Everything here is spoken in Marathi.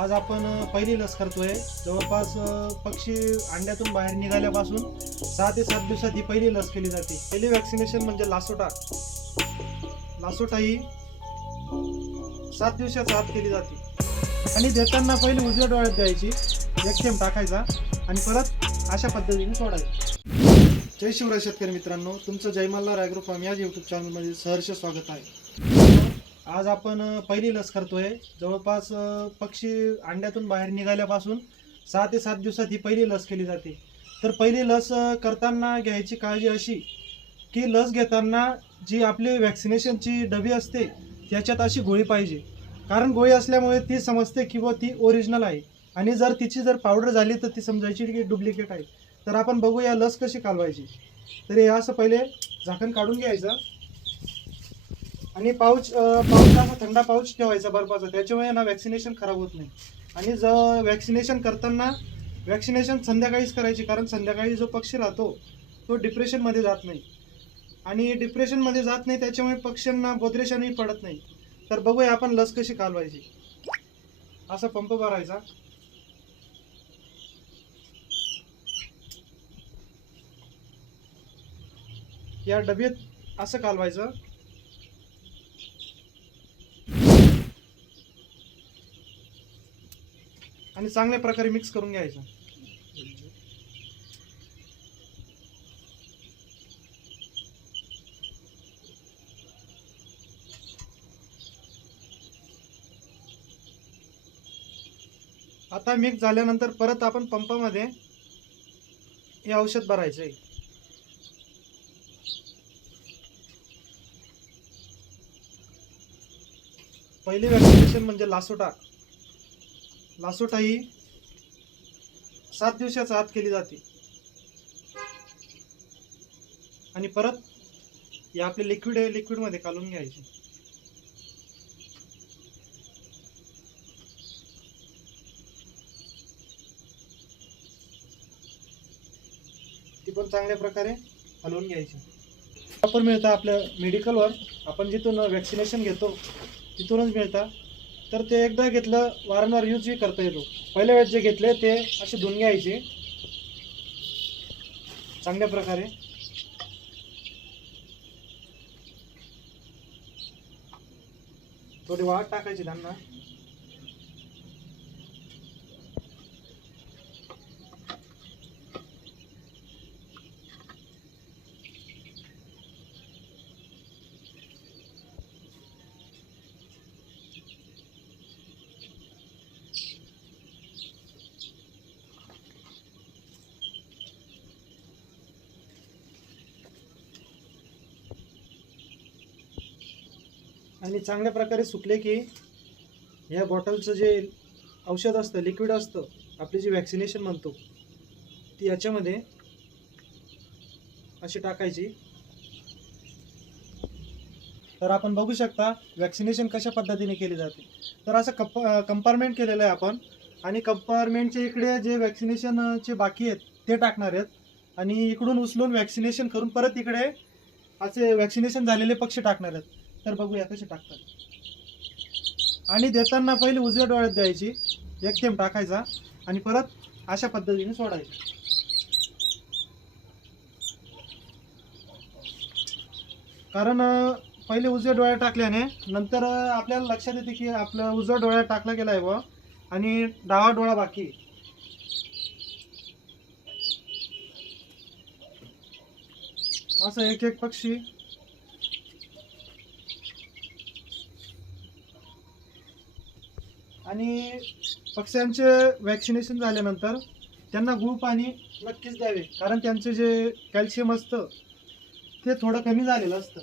आज आपण पहिली लस करतोय. जवळपास पक्षी अंड्यातून बाहेर निघाल्यापासून सहा ते सात दिवसात ही पहिली लस केली जाते. पहिली वॅक्सिनेशन म्हणजे लासोटा. लासोटा ही सात दिवसाच्या आत केली जाते. आणि देताना पहिली उजव्या डोळ्यात द्यायची एक थेंब टाकायचा आणि परत अशा पद्धतीने सोडायचं. जय शिवराय शेतकरी मित्रांनो तुमचं जयमल्ला रायग्रो फार्म या यूट्यूब चॅनलमध्ये सहर्ष स्वागत आहे. आज आपण पहिली लस करतोय. जवळपास पक्षी अंड्यातून बाहेर निघाल्यापासून सहा ते सात दिवसात ही पहिली लस केली जाते. तर पहिली लस करताना घ्यायची काळजी अशी की लस घेताना जी आपली वॅक्सिनेशनची डबी असते त्याच्यात अशी गोळी पाहिजे. कारण गोळी असल्यामुळे ती समजते की बुवा ती ओरिजिनल आहे. आणि जर तिची जर पावडर झाली तर ती समजायची की डुप्लिकेट आहे. तर आपण बघूया लस कशी कालवायची. तर हे असं पहिले झाकण काढून घ्यायचं. आणि पाऊच अं, पाऊच असा थंडा पाऊच ठेवायचा बर्फाचा. त्याच्यामुळे ना वॅक्सिनेशन खराब होत नाही. आणि जर वॅक्सिनेशन करताना वॅक्सिनेशन संध्याकाळीच करायची कारण संध्याकाळी जो पक्षी राहतो तो डिप्रेशनमध्ये जात नाही. आणि डिप्रेशनमध्ये जात नाही त्याच्यामुळे पक्ष्यांना बोद्रेशनही पडत नाही. तर बघूया आपण लस कशी कालवायची असा पंप भरायचा. या डब्यात असं कालवायचं आणि चांगल्या प्रकारे मिक्स करून घ्यायचं. आता मिक्स झाल्यानंतर परत आपण पंपामध्ये हे औषध भरायचं आहे पहिली व्हॅक्सिनेशन म्हणजे लासोटा. लासोटा ही सात दिवसाच्या आत केली जाते. आणि परत हे आपले लिक्विड आहे लिक्विडमध्ये कालून घ्यायची. ती पण चांगल्या प्रकारे हलवून घ्यायची. वापर मिळतं आपल्या मेडिकलवर आपण जिथून वॅक्सिनेशन घेतो तिथूनच मिळतं. तर ते एकदा घेतलं वारंवार यूजही करता येतो. पहिल्या वेळेस जे घेतले ते असे धुवून घ्यायचे. चांगल्या प्रकारे. थोडी वाट टाकायची त्यांना. आणि चांगल्या प्रकारे सुकले की या बॉटलचं जे औषध असतं लिक्विड असतं आपली जी वॅक्सिनेशन म्हणतो ती याच्यामध्ये अशी टाकायची. तर आपण बघू शकता वॅक्सिनेशन कशा पद्धतीने केली जाते. तर असं कप कंपार्टमेंट केलेलं आहे आपण. आणि कंपार्टमेंटच्या इकडे जे वॅक्सिनेशनचे बाकी आहेत ते टाकणार आहेत. आणि इकडून उचलून वॅक्सिनेशन करून परत इकडे असे वॅक्सिनेशन झालेले पक्षी टाकणार आहेत. तर बघूया कसे टाकतात. आणि देताना पहिले उजव्या डोळ्यात द्यायची एक थेंब टाकायचा आणि परत अशा पद्धतीने सोडायची. कारण पहिले उजव्या डोळ्यात टाकल्याने नंतर आपल्याला लक्षात येते की आपलं उजव्या डोळ्यात टाकला गेला आहे बुवा आणि डावा डोळा बाकी असं एक एक पक्षी आणि पक्ष्यांचे वॅक्सिनेशन झाल्यानंतर त्यांना गुळ पाणी नक्कीच द्यावे. कारण त्यांचे जे कॅल्शियम असतं ते थोडं कमी झालेलं असतं.